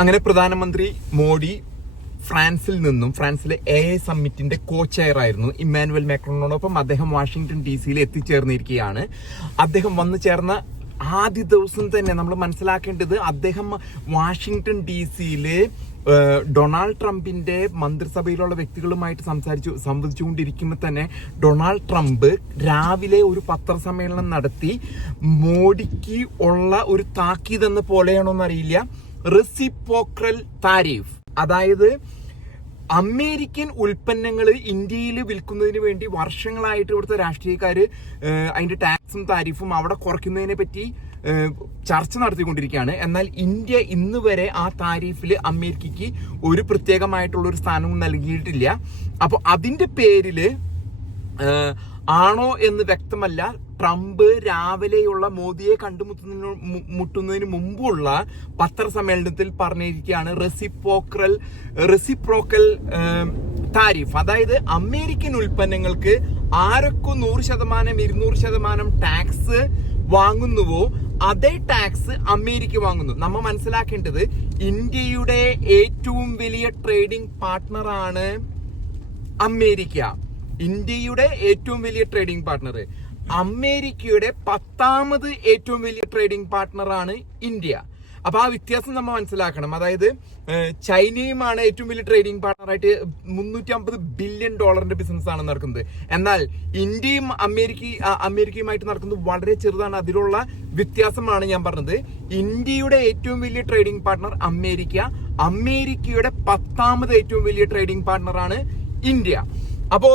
അങ്ങനെ പ്രധാനമന്ത്രി മോഡി ഫ്രാൻസിലെ AI സമ്മിറ്റിന്റെ കോ ചെയർ ആയിരുന്നു ഇമ്മാനുവൽ മാക്രോണിനോടൊപ്പം അദ്ദേഹം വാഷിംഗ്ടൺ DC എത്തിച്ചേർന്നിരിക്കുകയാണ്. അദ്ദേഹം വന്നു ചേർന്ന ആദ്യ ദിവസം തന്നെ നമ്മൾ മനസ്സിലാക്കേണ്ടത്, അദ്ദേഹം വാഷിംഗ്ടൺ DC ഡൊണാൾഡ് ട്രംപിന്റെ മന്ത്രിസഭയിലുള്ള വ്യക്തികളുമായിട്ട് സംവദിച്ചുകൊണ്ടിരിക്കുമ്പോൾ തന്നെ ഡൊണാൾഡ് ട്രംപ് രാവിലെ ഒരു പത്രസമ്മേളനം നടത്തി മോഡിക്ക് ഉള്ള ഒരു താക്കീതെന്ന പോലെയാണോന്നറിയില്ല, റെസിപ്രോക്കൽ താരിഫ്, അതായത് അമേരിക്കൻ ഉൽപ്പന്നങ്ങൾ ഇന്ത്യയിൽ വിൽക്കുന്നതിന് വേണ്ടി വർഷങ്ങളായിട്ട് ഇവിടുത്തെ രാഷ്ട്രീയക്കാർ അതിന്റെ ടാക്സും താരിഫും അവിടെ കുറയ്ക്കുന്നതിനെ പറ്റി ചർച്ച നടത്തിക്കൊണ്ടിരിക്കുകയാണ്. എന്നാൽ ഇന്ത്യ ഇന്ന് വരെ ആ താരിഫിൽ അമേരിക്കയ്ക്ക് ഒരു പ്രത്യേകമായിട്ടുള്ള ഒരു സ്ഥാനവും നൽകിയിട്ടില്ല. അപ്പോൾ അതിന്റെ പേരില് ആണോ എന്ന് വ്യക്തമല്ല, ട്രംപ് രാവിലെയുള്ള മോദിയെ കണ്ടുമുട്ടുന്നതിന് മുമ്പുള്ള പത്രസമ്മേളനത്തിൽ പറഞ്ഞിരിക്കുകയാണ് റെസിപ്രോക്കൽ താരിഫ്, അതായത് അമേരിക്കൻ ഉൽപ്പന്നങ്ങൾക്ക് ആരൊക്കെ 100%, 200% ടാക്സ് വാങ്ങുന്നുവോ അതേ ടാക്സ് അമേരിക്ക വാങ്ങുന്നു. നമ്മൾ മനസ്സിലാക്കേണ്ടത്, ഇന്ത്യയുടെ ഏറ്റവും വലിയ ട്രേഡിംഗ് പാർട്ട്ണറാണ് അമേരിക്ക. ഇന്ത്യയുടെ ഏറ്റവും വലിയ ട്രേഡിംഗ് പാർട്ട്ണർ, അമേരിക്കയുടെ 10ാമത് ഏറ്റവും വലിയ ട്രേഡിംഗ് പാർട്ട്ണറാണ് ഇന്ത്യ. അപ്പൊ ആ വ്യത്യാസം നമ്മൾ മനസ്സിലാക്കണം. അതായത് ചൈനയുമാണ് ഏറ്റവും വലിയ ട്രേഡിംഗ് പാർട്ണറായിട്ട് $350 ബില്യൺ ബിസിനസ് ആണ് നടക്കുന്നത്. എന്നാൽ ഇന്ത്യയും അമേരിക്കയുമായിട്ട് നടക്കുന്നത് വളരെ ചെറുതാണ്. അതിലുള്ള വ്യത്യാസമാണ് ഞാൻ പറഞ്ഞത്. ഇന്ത്യയുടെ ഏറ്റവും വലിയ ട്രേഡിംഗ് പാർട്ണർ അമേരിക്ക, അമേരിക്കയുടെ 10ാമത് ഏറ്റവും വലിയ ട്രേഡിംഗ് പാർട്ണറാണ് ഇന്ത്യ. അപ്പോ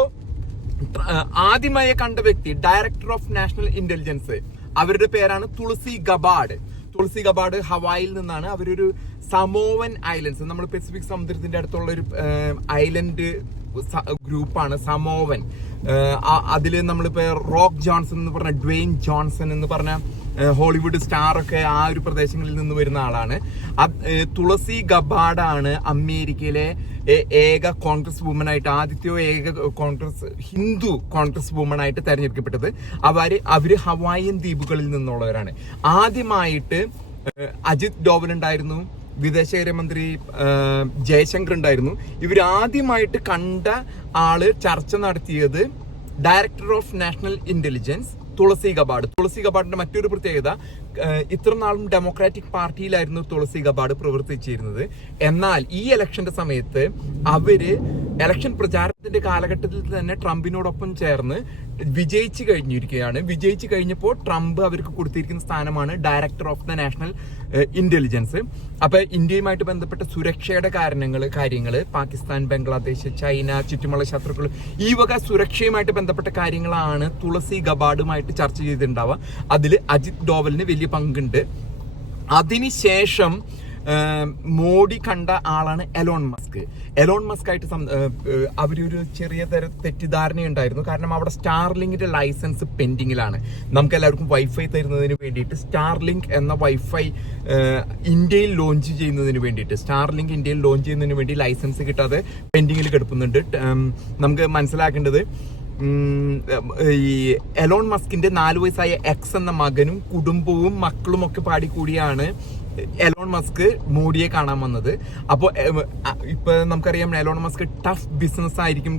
ആദ്യമായി കണ്ട വ്യക്തി ഡയറക്ടർ ഓഫ് നാഷണൽ ഇന്റലിജൻസ്, അവരുടെ പേരാണ് തുളസി ഗബാർഡ് ഹവായിൽ നിന്നാണ്. അവരൊരു സമോവൻ ഐലൻഡ്സ്, നമ്മൾ പസഫിക് സമുദ്രത്തിന്റെ അടുത്തുള്ള ഒരു ഐലൻഡ് ഗ്രൂപ്പാണ് സമോവൻ. അതിൽ നമ്മളിപ്പോ റോക്ക് ജോൺസൺ എന്ന് പറഞ്ഞ, ഡ്വെയിൻ ജോൺസൺ എന്ന് പറഞ്ഞ ഹോളിവുഡ് സ്റ്റാർ ഒക്കെ ആ ഒരു പ്രദേശങ്ങളിൽ നിന്ന് വരുന്ന ആളാണ്. തുളസി ഗബാർഡാണ് അമേരിക്കയിലെ ഏക കോൺഗ്രസ് വുമനായിട്ട്, ആദ്യത്തെ ഹിന്ദു കോൺഗ്രസ് വുമനായിട്ട് തെരഞ്ഞെടുക്കപ്പെട്ടത്. അവര് ഹവായിയൻ ദ്വീപുകളിൽ നിന്നുള്ളവരാണ്. ആദ്യമായിട്ട് അജിത് ഡോവൽ ഉണ്ടായിരുന്നു, വിദേശകാര്യമന്ത്രി ജയശങ്കർ ഉണ്ടായിരുന്നു. ഇവരാദ്യമായിട്ട് കണ്ട ആള് ചർച്ച നടത്തിയത് ഡയറക്ടർ ഓഫ് നാഷണൽ ഇന്റലിജൻസ് തുളസി ഗബാർഡിന്റെ മറ്റൊരു പ്രത്യേകത, ഇത്ര നാളും ഡെമോക്രാറ്റിക് പാർട്ടിയിലായിരുന്നു തുളസി ഗബാർഡ് പ്രവർത്തിച്ചിരുന്നത്. എന്നാൽ ഈ ഇലക്ഷന്റെ സമയത്ത് അവര് ഇലക്ഷൻ പ്രചാരണത്തിന്റെ കാലഘട്ടത്തിൽ തന്നെ ട്രംപിനോടൊപ്പം ചേർന്ന് വിജയിച്ചു കഴിഞ്ഞപ്പോൾ ട്രംപ് അവർക്ക് കൊടുത്തിരിക്കുന്ന സ്ഥാനമാണ് director of the national intelligence. അപ്പൊ ഇന്ത്യയുമായിട്ട് ബന്ധപ്പെട്ട സുരക്ഷയുടെ കാര്യങ്ങള് പാകിസ്ഥാൻ, ബംഗ്ലാദേശ്, ചൈന, ചുറ്റുമുള്ള ശത്രുക്കൾ, ഈ വക സുരക്ഷയുമായിട്ട് ബന്ധപ്പെട്ട കാര്യങ്ങളാണ് തുളസി ഗബാർഡുമായിട്ട് ചർച്ച ചെയ്തിട്ടുണ്ടാവുക. അതിൽ അജിത് ഡോവലിന് വലിയ പങ്കുണ്ട്. അതിനുശേഷം മോഡി കണ്ട ആളാണ് എലോൺ മസ്ക് ആയിട്ട് അവരൊരു ചെറിയ തെറ്റിദ്ധാരണയുണ്ടായിരുന്നു. കാരണം അവിടെ സ്റ്റാർലിങ്കിന്റെ ലൈസൻസ് പെൻഡിങ്ങിലാണ്. നമുക്ക് എല്ലാവർക്കും വൈഫൈ തരുന്നതിന് വേണ്ടിയിട്ട് സ്റ്റാർലിങ്ക് എന്ന വൈഫൈ ഇന്ത്യയിൽ ലോഞ്ച് ചെയ്യുന്നതിന് വേണ്ടി ലൈസൻസ് കിട്ടാതെ പെൻഡിങ്ങിൽ കിടക്കുന്നുണ്ട്. നമുക്ക് മനസ്സിലാക്കേണ്ടത്, ഈ എലോൺ മസ്കിന്റെ 4 വയസ്സായ എക്സ് എന്ന മകനും കുടുംബവും മക്കളും ഒക്കെ പാടിക്കൂടിയാണ് എലോൺ മസ്ക് മോഡിയെ കാണാൻ വന്നത്. അപ്പോൾ ഇപ്പൊ നമുക്കറിയാം, എലോൺ മസ്ക് ടഫ് ബിസിനസ് ആയിരിക്കും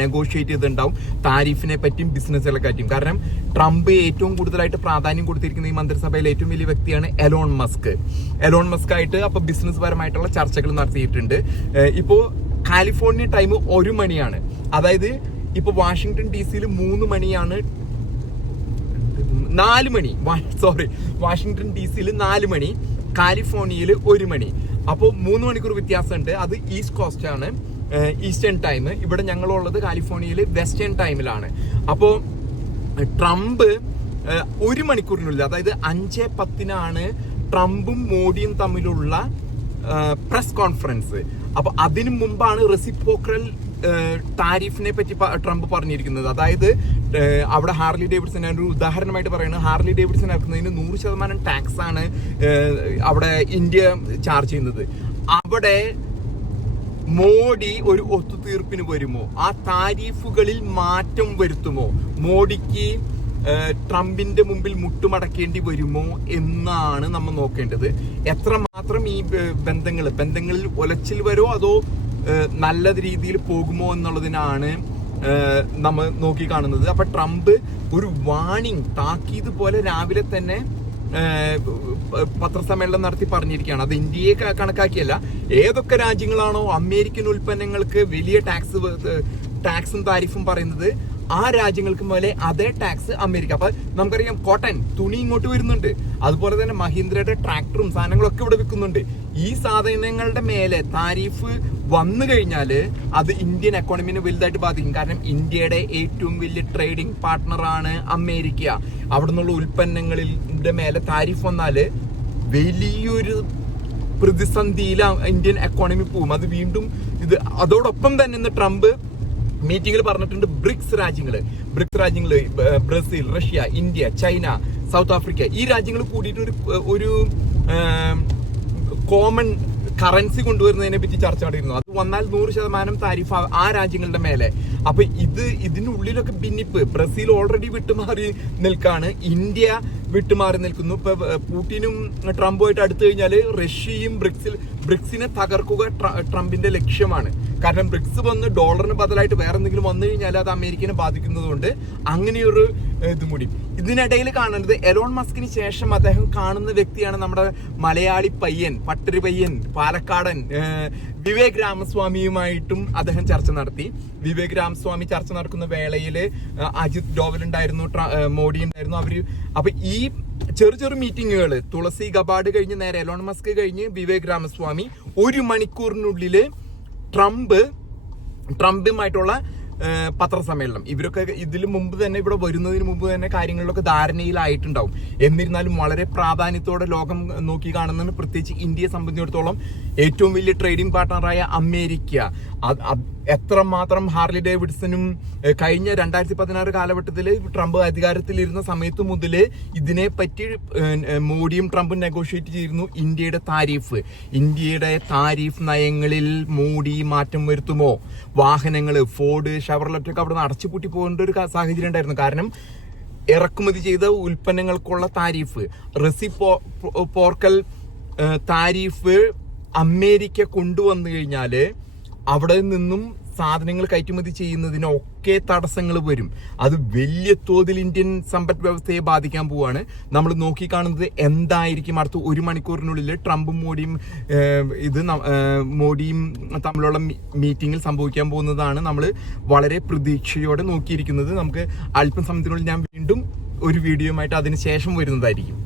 നെഗോഷിയേറ്റ് ചെയ്തിട്ടുണ്ടാവും താരിഫിനെ പറ്റിയും ബിസിനസ്സുകളെ പറ്റിയും. കാരണം ട്രംപ് ഏറ്റവും കൂടുതലായിട്ട് പ്രാധാന്യം കൊടുത്തിരിക്കുന്ന ഈ മന്ത്രിസഭയിലെ ഏറ്റവും വലിയ വ്യക്തിയാണ് എലോൺ മസ്ക് ആയിട്ട് അപ്പൊ ബിസിനസ് പരമായിട്ടുള്ള ചർച്ചകൾ നടത്തിയിട്ടുണ്ട്. ഇപ്പോ കാലിഫോർണിയ ടൈം 1 മണിയാണ്. അതായത് ഇപ്പൊ വാഷിംഗ്ടൺ DC 3 മണിയാണ്, 4 മണി, വാഷിംഗ്ടൺ DC 4 മണി, കാലിഫോർണിയയിൽ 1 മണി. അപ്പോൾ 3 മണിക്കൂർ വ്യത്യാസമുണ്ട്. അത് ഈസ്റ്റ് കോസ്റ്റ് ആണ്, ഈസ്റ്റേൺ ടൈം. ഇവിടെ ഞങ്ങളുള്ളത് കാലിഫോർണിയയിൽ വെസ്റ്റേൺ ടൈമിലാണ്. അപ്പോൾ ട്രംപ് 1 മണിക്കൂറിനുള്ളിൽ, അതായത് 5:10 ട്രംപും മോഡിയും തമ്മിലുള്ള പ്രസ് കോൺഫറൻസ്. അപ്പൊ അതിനു മുമ്പാണ് റെസിപ്രോക്കൽ താരിഫിനെ പറ്റി ട്രംപ് പറഞ്ഞിരിക്കുന്നത്. അതായത് അവിടെ ഹാർലി ഡേവിഡ്സൺ, ഒരു ഉദാഹരണമായിട്ട് പറയുന്നത്, ഹാർലി ഡേവിഡ്സൺ ഇറക്കുന്നതിന് 100% ടാക്സ് ആണ് അവിടെ ഇന്ത്യ ചാർജ് ചെയ്യുന്നത്. അവിടെ മോഡി ഒരു ഒത്തുതീർപ്പിന് വരുമോ? ആ താരിഫുകളിൽ മാറ്റം വരുത്തുമോ? മോഡിക്ക് ട്രംപിന്റെ മുമ്പിൽ മുട്ടുമടക്കേണ്ടി വരുമോ എന്നാണ് നമ്മൾ നോക്കേണ്ടത്. എത്രമാത്രം ഈ ബന്ധങ്ങളിൽ ഉലച്ചിൽ വരോ അതോ നല്ല രീതിയിൽ പോകുമോ എന്നുള്ളതിനാണ് നമ്മൾ നോക്കി കാണുന്നത്. അപ്പൊ ട്രംപ് ഒരു വാണിംഗ് താക്കീത് പോലെ രാവിലെ തന്നെ പത്രസമ്മേളനം നടത്തി പറഞ്ഞിരിക്കുകയാണ്. അത് ഇന്ത്യയെ കണക്കാക്കിയല്ല, ഏതൊക്കെ രാജ്യങ്ങളാണോ അമേരിക്കൻ ഉൽപ്പന്നങ്ങൾക്ക് വലിയ ടാക്സും താരിഫും പറയുന്നത് ആ രാജ്യങ്ങൾക്ക് പോലെ അതേ ടാക്സ് അമേരിക്ക. അപ്പൊ നമുക്കറിയാം കോട്ടൺ തുണി ഇങ്ങോട്ട് വരുന്നുണ്ട്, അതുപോലെ തന്നെ മഹീന്ദ്രയുടെ ട്രാക്ടറും സാധനങ്ങളൊക്കെ ഇവിടെ വിൽക്കുന്നുണ്ട്. ഈ സാധനങ്ങളുടെ മേലെ താരിഫ് വന്നു കഴിഞ്ഞാൽ അത് ഇന്ത്യൻ എക്കോണമിനെ വലുതായിട്ട് ബാധിക്കും. കാരണം ഇന്ത്യയുടെ ഏറ്റവും വലിയ ട്രേഡിംഗ് പാർട്ട്ണറാണ് അമേരിക്ക. അവിടെ നിന്നുള്ള ഉൽപ്പന്നങ്ങളുടെ മേലെ താരിഫ് വന്നാല് വലിയൊരു പ്രതിസന്ധിയിൽ ഇന്ത്യൻ എക്കോണമി പോകും. അത് വീണ്ടും അതോടൊപ്പം തന്നെ ഇന്ന് ട്രംപ് മീറ്റിംഗിൽ പറഞ്ഞിട്ടുണ്ട് ബ്രിക്സ് രാജ്യങ്ങള് Brazil, Russia, India, China, south Africa ഈ രാജ്യങ്ങൾ കൂടിയിട്ട് ഒരു കോമൺ കറൻസി കൊണ്ടുവരുന്നതിനെ പറ്റി ചർച്ച നടത്തിയിരുന്നു. അത് വന്നാൽ 100% താരിഫ് ആ രാജ്യങ്ങളുടെ മേലെ. അപ്പൊ ഇതിനുള്ളിലൊക്കെ ഭിന്നിപ്പ്. ബ്രസീൽ ഓൾറെഡി വിട്ടുമാറി നിൽക്കാണ്, ഇന്ത്യ വിട്ടുമാറി നിൽക്കുന്നു. ഇപ്പൊ പുടിനും ട്രംപുമായിട്ട് അടുത്തു കഴിഞ്ഞാൽ റഷ്യയും ബ്രിക്സിനെ തകർക്കുക ട്രംപിന്റെ ലക്ഷ്യമാണ്. കാരണം ബ്രിക്സ് വന്ന് ഡോളറിന് ബദലായിട്ട് വേറെ എന്തെങ്കിലും വന്നു കഴിഞ്ഞാൽ അത് അമേരിക്കനെ ബാധിക്കുന്നതുകൊണ്ട് അങ്ങനെയൊരു ഇതും കൂടി. ഇതിനിടയിൽ കാണുന്നത് എലോൺ മസ്കിന് ശേഷം അദ്ദേഹം കാണുന്ന വ്യക്തിയാണ് നമ്മുടെ മലയാളി പയ്യൻ, പട്ടരി പയ്യൻ, പാലക്കാടൻ വിവേക് രാമസ്വാമിയുമായിട്ടും അദ്ദേഹം ചർച്ച നടത്തി. വിവേക് രാമസ്വാമി ചർച്ച നടക്കുന്ന വേളയിൽ അജിത് ഡോവൽ ഉണ്ടായിരുന്നു, മോഡി ഉണ്ടായിരുന്നു. അപ്പൊ ഈ ചെറു മീറ്റിങ്ങുകൾ, തുളസി ഗബാർഡ് കഴിഞ്ഞ് നേരെ എലോൺ മസ്ക് കഴിഞ്ഞ് വിവേക് രാമസ്വാമി 1 മണിക്കൂറിനുള്ളില് ട്രംപുമായിട്ടുള്ള പത്രസമ്മേളനം. ഇവരൊക്കെ ഇതിനു മുമ്പ് തന്നെ, ഇവിടെ വരുന്നതിന് മുമ്പ് തന്നെ കാര്യങ്ങളിലൊക്കെ ധാരണയിലായിട്ടുണ്ടാവും. എന്നിരുന്നാലും വളരെ പ്രാധാന്യത്തോടെ ലോകം നോക്കി കാണുന്നതാണ്. പ്രത്യേകിച്ച് ഇന്ത്യയെ സംബന്ധിച്ചിടത്തോളം ഏറ്റവും വലിയ ട്രേഡിംഗ് പാർട്ട്ണറായ അമേരിക്ക എത്രമാത്രം ഹാർലി ഡേവിഡ്സനും കഴിഞ്ഞ 2016 കാലഘട്ടത്തിൽ ട്രംപ് അധികാരത്തിലിരുന്ന സമയത്ത് മുതൽ ഇതിനെപ്പറ്റി മോഡിയും ട്രംപും നെഗോഷിയേറ്റ് ചെയ്തിരുന്നു. ഇന്ത്യയുടെ താരിഫ് നയങ്ങളിൽ മോഡി മാറ്റം വരുത്തുമോ, വാഹനങ്ങൾ ഫോർഡ്, ഷെവർലെറ്റൊക്കെ അവിടെ നിന്ന് അടച്ചുപൂട്ടി പോകേണ്ട ഒരു സാഹചര്യം ഉണ്ടായിരുന്നു. കാരണം ഇറക്കുമതി ചെയ്ത ഉൽപ്പന്നങ്ങൾക്കുള്ള താരിഫ്, റെസിപ്രോക്കൽ താരിഫ് അമേരിക്ക കൊണ്ടുവന്നു കഴിഞ്ഞാൽ അവിടെ നിന്നും സാധനങ്ങൾ കയറ്റുമതി ചെയ്യുന്നതിനൊക്കെ തടസ്സങ്ങൾ വരും. അത് വലിയ തോതിൽ ഇന്ത്യൻ സമ്പദ് വ്യവസ്ഥയെ ബാധിക്കാൻ പോവാണ്. നമ്മൾ നോക്കിക്കാണുന്നത് എന്തായിരിക്കും അടുത്ത 1 മണിക്കൂറിനുള്ളിൽ ട്രംപും മോഡിയും തമ്മിലുള്ള മീറ്റിംഗിൽ സംഭവിക്കാൻ പോകുന്നതാണ് നമ്മൾ വളരെ പ്രതീക്ഷയോടെ നോക്കിയിരിക്കുന്നത്. നമുക്ക് അല്പം സമയത്തിനുള്ളിൽ ഞാൻ വീണ്ടും ഒരു വീഡിയോയുമായിട്ട് അതിന് ശേഷം വരുന്നതായിരിക്കും.